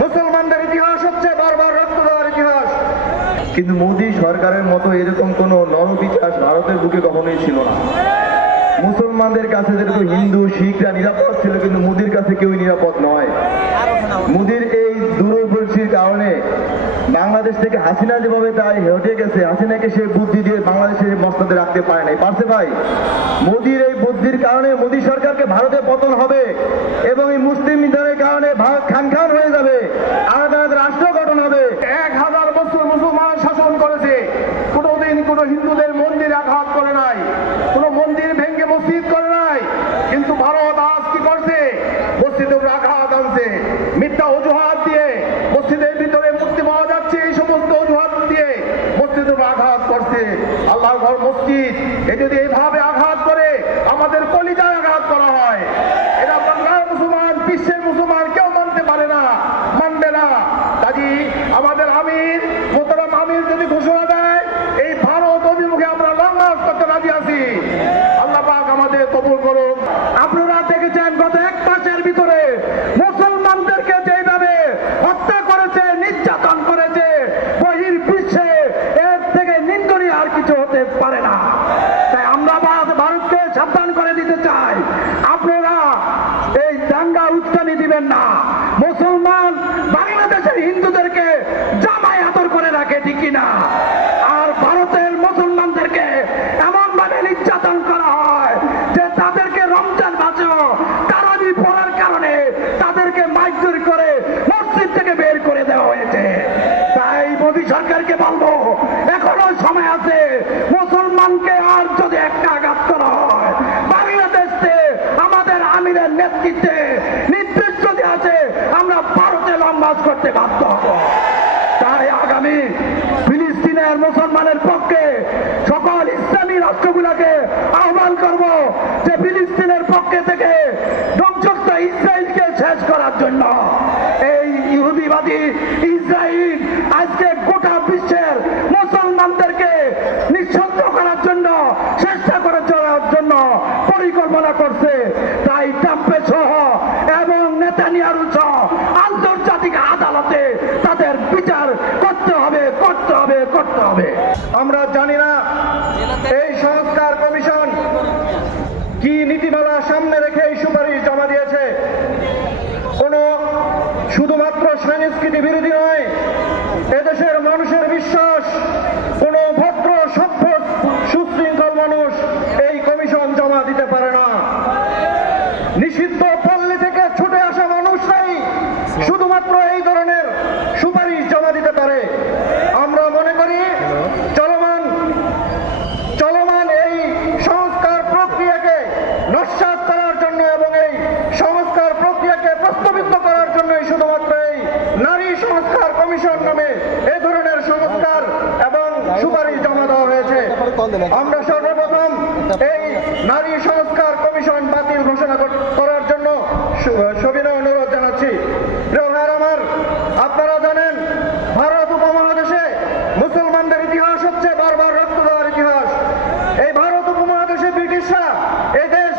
মুসলমানদের ইতিহাস হচ্ছে বারবার রক্ত দেওয়ার ইতিহাস। কিন্তু মোদী সরকারের মতো এরকম কোন ইতিহাস ভারতের বুকে কখনোই ছিল না। মুসলমানদের কাছে যেরকম হিন্দু, শিখরা নিরাপদ ছিল, কিন্তু মোদির কাছে কেউই নিরাপদ নয়। মোদির এই দূরদর্শীর কারণে বাংলাদেশ থেকে হাসিনা যেভাবে তাই হেঁটে গেছে, হাসিনাকে সে বুদ্ধি দিয়ে বাংলাদেশের মস্তাতে রাখতে পারে নাই। পারছে ভাই? মোদির এই বুদ্ধির কারণে মোদি সরকারকে ভারতে পতন হবে এবং এই মুসলিম বিধানের কারণে মসজিদের উপর আঘাত আনছে মিথ্যা অজুহাত সাবধান করে দিতে চাই। আপনারা এই দাঙ্গা উস্কানি দিবেন না। মুসলমান বাংলাদেশের হিন্দুদেরকে জামাই আদর করে রাখে ঠিকই না? আর ভারতের মুসলমানদেরকে এমন ভাবে নির্যাতন করা হয় যে তাদেরকে রমজান মাসেও তারাবি পড়ার কারণে তাদেরকে মাইজুর করে মসজিদ থেকে বের করে দেওয়া হয়েছে। তাই মোদী সরকারকে বলব, এখনও সময় আছে, মুসলমানকে আর যদি একটা আঘাত করা হয় বাংলাদেশে আমাদের আমিরের নেতৃত্বে নির্দেশ যদি আছে আমরা ভারতে লম্বাস করতে বাধ্য হব। আদালতে তাদের বিচার করতে হবে করতে হবে করতে হবে। আমরা জানি না এই সংস্কার কমিশন কি নীতিমালা সামনে রেখে এই সুপারিশ জমা দিয়েছে। কোন শুধুমাত্র সংস্কৃতি বিরোধী নয়, এদেশের মানুষের বিশ্বাস কোন ভদ্র সভ্য সুশৃঙ্খল মানুষ এই কমিশন জমা দিতে পারে না নিষিদ্ধ পল্লী থেকে ছুটে আসা মানুষরাই শুধুমাত্র এই ধরনের সুপারিশ জমা দিতে পারে আমরা মনে করি চলমান চলমান এই সংস্কার প্রক্রিয়াকে নস্বাত করার জন্য এবং এই সংস্কার প্রক্রিয়াকে প্রস্তাবিত করার জন্যই শুধুমাত্র এই নারী সংস্কার কমিশন নামে এ ধরনের সংস্কার এবং সুপারিশ জমা দেওয়া হয়েছে। আমরা সর্বপ্রথম এই নারী সংস্কার কমিশন বাতিল ঘোষণা করার জন্য সু- সবিনয় অনুরোধ জানাচ্ছি প্রিয় ভাইয়ের আমার আপনারা জানেন ভারত উপমহাদেশে মুসলমানদের ইতিহাস হচ্ছে বারবার রক্ত দেওয়ার ইতিহাস এই ভারত উপমহাদেশে ব্রিটিশরা এই দেশ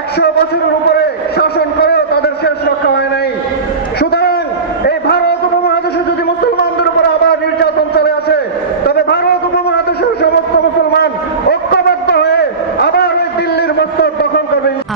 একশো বছরের উপরে শাসন করেও তাদের শেষ রক্ষা হয় নাই সুতরাং এই ভারত উপমহাদেশে যদি মুসলমানদের উপরে আবার নির্যাতন চলে আসে তবে ভারত উপমহাদেশের সমস্ত মুসলমান ঐক্যবদ্ধ হয়ে আবার ওই দিল্লির মস্তক দখল করবে